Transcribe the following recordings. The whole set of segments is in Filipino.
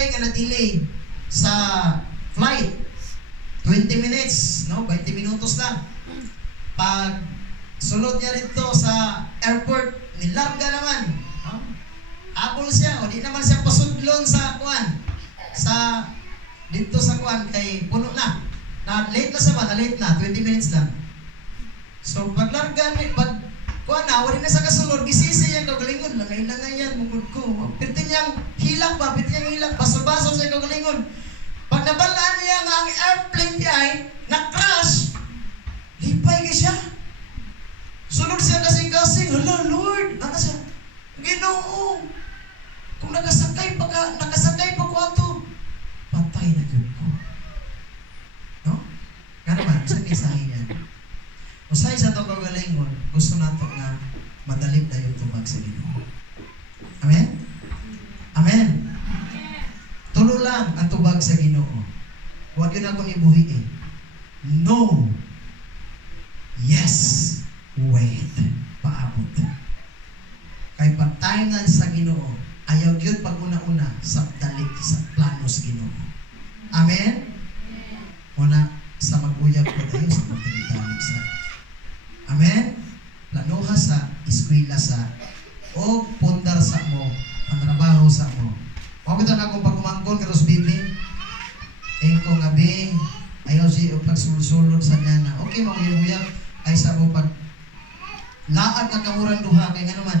lipay nga na-delay sa flight. 20 minutes, no? 20 minutos lang. Pag sulod niya rito sa airport, nilarga naman. No? Abol siya, o di naman siya pasudlon sa kuan. Sa dito sa kuan kay puno na. Na-late na siya ba? Na-late na, 20 minutes lang. So paglarga ni pag kuan na, wala na sa kasulod, gisisi yan kagalingon, langay-langay yan, mungkod ko. Pitin niyang hilak ba, pitin niyang hilak, baso-baso sa kagalingon. Pag nabalaan niya nga ang airplane niya ay na-crash, lipay ka siya. Sunod siya kasing-kasing, hala Lord, ano siya? Ginoo, kung nakasakay pa ko ato, patay na yun ko. No? Nga naman, sa mensahe yan. Usay sa itong kagalingon, gusto nato na madalip na yung tubag sa Ginoo. Amen? Amen? Tulo lang ang tubag sa Ginoo. Huwag yun akong ibuhi eh. No. Yes. Wait. Paabot. Kaya pag tayo na sa Ginoo, ayaw yun pag una-una sa dalik sa plano sa Ginoo. Amen? Una, sa mag-uyab ko tayo sa pagtagitalik sa Amen? Planuha sa, eskwela sa, o pundar sa mo, ang trabaho sa mo. Makita na akong pagkumangkon, karos bibi, ko ngabi, ayaw siya pagsulod-sulod sa niya na, okay, makuyab-uyab, ay sa mo pag laag na kamurang duha, kaya nga naman,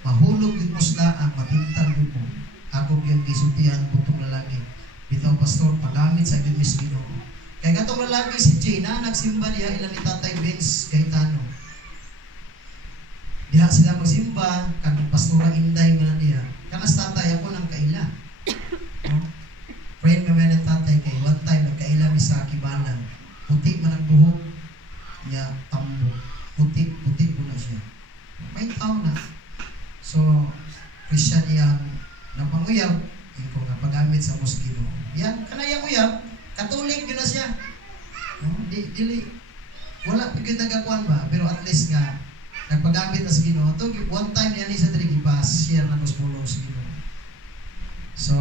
mahulog yung musla ang mapintang mo. Ako yung gisultihan ko itong lalaki. Bitaw pastor, magamit sa Ginoo Ginoo. Kaya katong lalaki si Jane, nagsimba niya ilan ni Tatay Vince Gaetano. Diha sila magsimba, kan pastora Inday nga niya. Kanas tatay ako ng kaila. No? Friend kami ng tatay kay one time nagkaila mi sa Kibalan. Puti man ang buhok niya, tambo. Puti po na siya. May tao na. So, Christian iyang napanguyab, yung kung napagamit sa Musgino. Yan, kanayang uyab, Katolik yun na siya. No? Dili, wala pagkita nagakuan ba? Pero at least nga, nagpagamit na sa Ginoo. Ito, one time yan isa dali share na kuspulong sa Ginoo. So,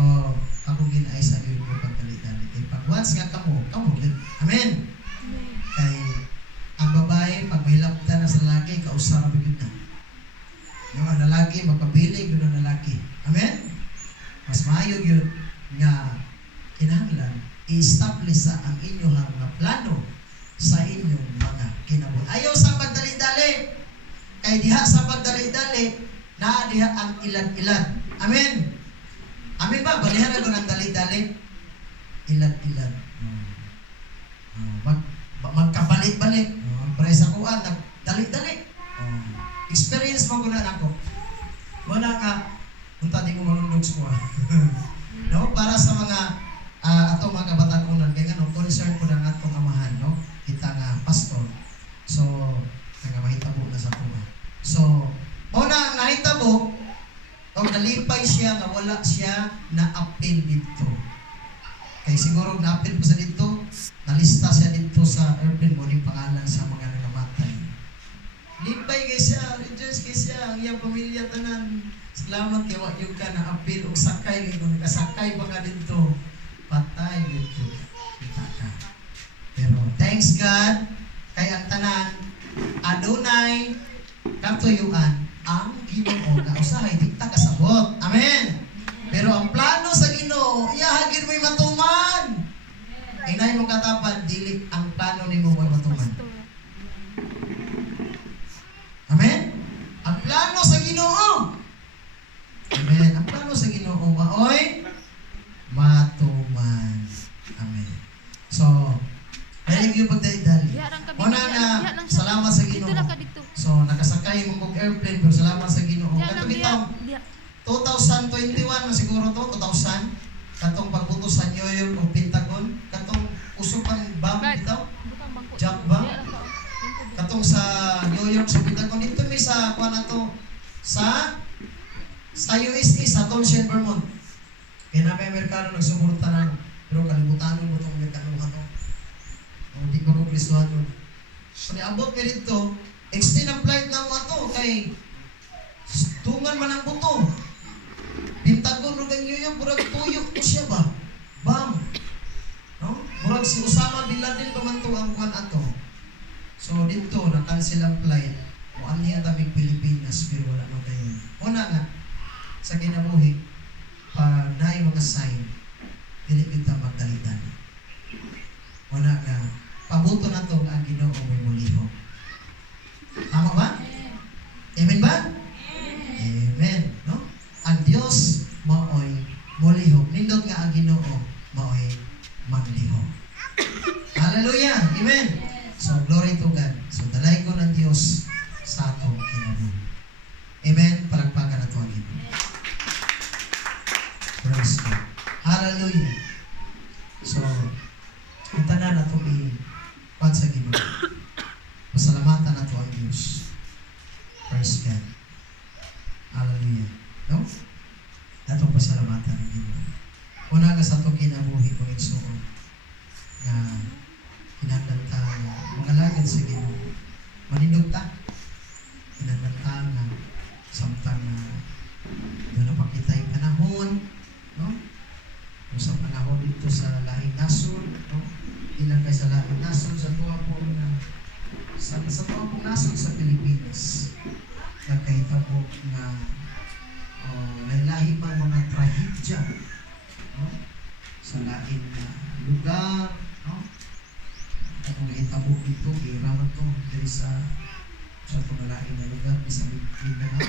ako ginay sa iyo ko pagdali-dali. Kaya pag once nga kamo yun. Amen? Kay, ang babae, pag mahilapta na sa lalaki, kausara yun na. Yung ang lalaki, magpabilig yun ang lalaki. Amen? Mas maayog yun nga kinahanglan i-establish sa ang inyong mga plano sa inyong mga kinabuhi. Ayaw sa pagdali-dali. Kay diha sa pagdali-dali, na diha ang ilan-ilan. Amen? Amen ba? Balihan ako ng dali-dali. Ilan-ilan. Magkabalik-balik. Presa ko nagdali-dali. Experience mo ko na ako. Wala ka, punta din ko manundogs ko. No? Para sa mga atong mga kabatagunan, kaya nga no, concern ko na nga itong amahan, no? Kita nga pastor. So, nga mahitabo na sa tuwa. So, una, nahitabo, o nalipay siya, nga wala siya na-appeal dito. Kaya siguro na-appeal po sa dito, nalista siya dito sa airplane mo, yung pangalan sa mga nangamatay. Lipay kay siya, rejoice kay siya, ang iyang pamilya tanan. Salamat kay wag yung ka na-appeal o sakay, kung nakasakay pa ka dito, patay YouTube. Kita ka. Pero thanks God, kay ang tanan, adunay, katuyuan, ang Ginoo na usahay, di ta kasabot. Amen? Pero ang plano sa Ginoo, iyahagin mo'y matuman. Inay mo katapad, dili ang plano ni mo mo'y matuman. Amen? Ang plano sa Ginoo. Amen. Ang plano sa Ginoo, maoy, matuman. Amen. So, ayun yung pagdali-dali. Una na, salamat sa Ginoo. So, nakasakay mo kong airplane, pero salamat sa Ginoo. Katong bitaw, 2021 na siguro to, 2000, katong pagputos sa New York o Pentagon, katong usupan bomb bitaw, jack bomb, katong sa New York sa Pentagon, dito may sa, kuha na to, sa USA, sa Townshend, Vermont. Kaya na may Amerikano nagsumurta na, pero kalimutan mo itong Amerikano ka to. Hindi ko ko Kristuhan mo. So, niabot nga dito, extend ang flight na mo ito, kay tungan man ang buto. Pentagon, rugang yun yung burag tuyo ko siya ba? murag si Osama Bin Laden pa man to ang kuan ato. So dito na-cancel ang flight. O niya tamig Pilipinas pero wala magayon. Una nga sa kinabuhi pag naay mga sign dili kita magdalitan. Una nga pabuto na to ang Ginoo may mulihok. Tama ba? Amen ba? Amen. No? Ang Dios maoy mulihok. Nindot nga ang Ginoo maoy manglihok. Hallelujah. Amen. So glory to God. So dalay ko ng Dios sa atong kinabuhi. Amen. Palagpagan na ito ang Ginoo. Praise God. Hallelujah. So ang tanan na itong i-pan sa Ginoo. Pasalamatan na ito ang Diyos. Praise God. Hallelujah. No? Atong pasalamatan ang Ginoo. Una nga sa itong kinabuhi ko igsuon na hinahanglan ta mga lagad sa Ginoo. Manindog ta. Hinahanglan ta nga samtang doon na pakita yung panahon, no? Kung sa panahon dito sa lahing nasod, no? Ilang kay sa lahing nasod sa tuwa po na sa tuwa pong nasod sa Pilipinas. Nagkahita po na lahi pa mga trahedya, no? Sa lahing lugar, no? At kung hitabo dito, iraman to dari sa pangalain na lugar, sa Mindanao.